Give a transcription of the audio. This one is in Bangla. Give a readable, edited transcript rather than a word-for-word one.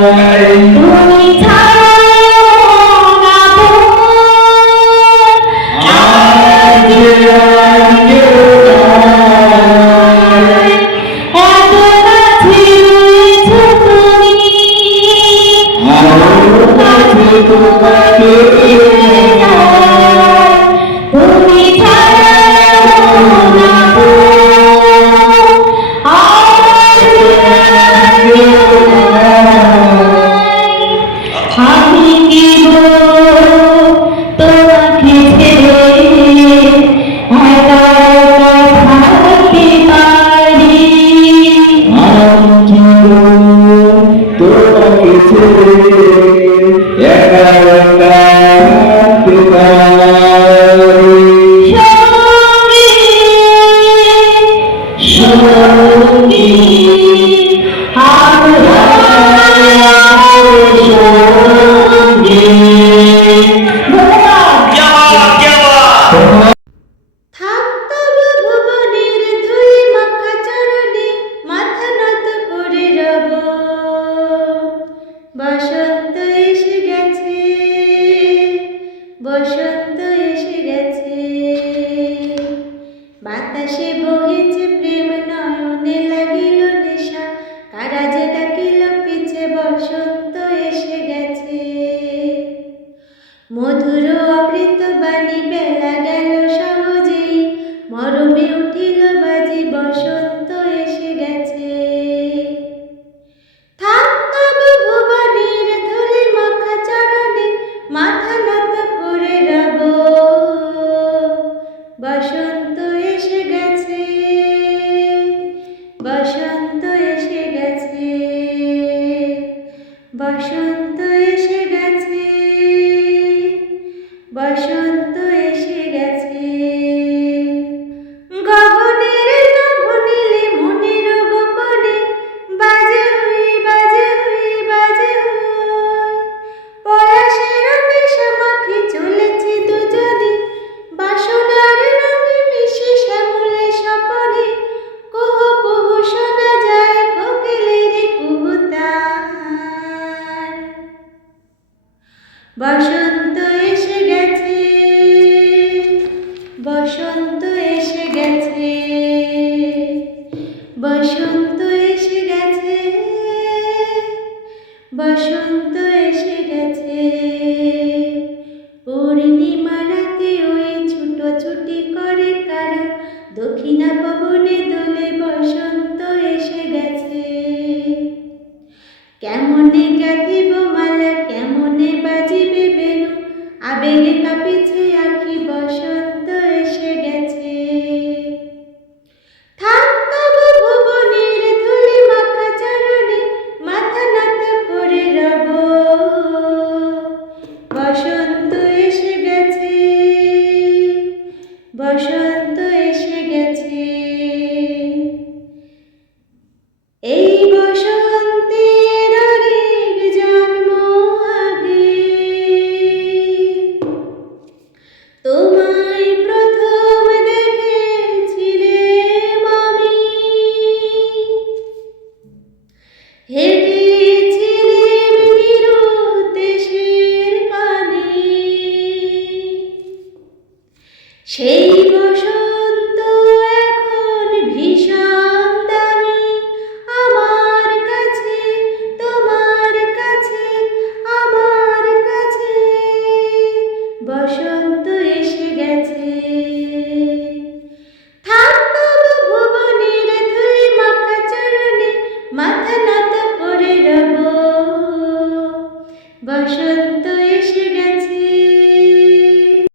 তুমি ছাড়া না আজ আর কেউ নাই। এত কাছে রয়েছো তুমি, আরো কাছে তোমাকে তুমি ছাড়া না আজ আর কেউ নাই। আমি কি গো তোমাকে ছেড়ে একা একা থাকতে পারি? আমি কি গো তোমাকে ছেড়ে একা একা থাকতে পারি? সঙ্গী আমরা সঙ্গী। থাকতব ভুবনের ধুলি মাখা চরণে মাথা নত করে রব। বসন্ত এসে গেছে, বসন্ত এসে গেছে। বাতাসে বহেছে প্রেম, নয়নে লাগিল নেশা। কারা যে ডাকিল পিছে, বসন্ত এসে গেছে। মধুর অমৃত বাণী, বেলা গেল সহজেই। মরমে উঠিল বাজি, বসন্ত এসে গেছে। থাকতব ভুবনের ধুলি মাখা চরণে মাথা নত করে রব। বসন্ত এসে গেছে, বসন্ত এসে গেছে, বসন্ত এসে গেছে, বসন্ত এসে গেছে। গগনের নভনীলে মনের গোপনে বাজে হুই, বাজে হুই, বাজে হুই। পলাশের নেশা মাখে চলেছে দুজনে, বাসনার রঙে মিশে শ্যামলে স্বপনে। কুহু কুহু শোনা যায় কোকিলের কুহুতান। বসন্ত এসে গেছে, বসন্ত এসে গেছে, বসন্ত এসে গেছে, বসন্ত এসে গেছে। পূর্ণিমা রাতে ওই ছুটোছুটি করে কারা, দক্ষিণা পবনে দোলে বসন্ত এসে গেছে। কেমনে গাঁথিব মালা, কেমনে বাজিবে বেণু, আবেগে কাঁপিছে আঁখি, বসন্ত এসে গেছে। থাকতব ভুবনের ধুলি মাখা চরণে মাথা নত করে রব। বসন্ত এসে গেছে, বসন্ত এসে গেছে। এই বসন্তের অনেক জন্ম আগে তোমায় প্রথম দেখেছিলাম আমি। হেঁটেছিলেম নিরুদ্দেশের পানে, সেই বসন্ত এখন ভীষণ দামি আমার কাছে, তোমার কাছে, আমার কাছে। বসন্ত এসে গেছে। থাকতব ভুবনের ধুলি মাখা চরণে মাথা নত করে রব। বসন্ত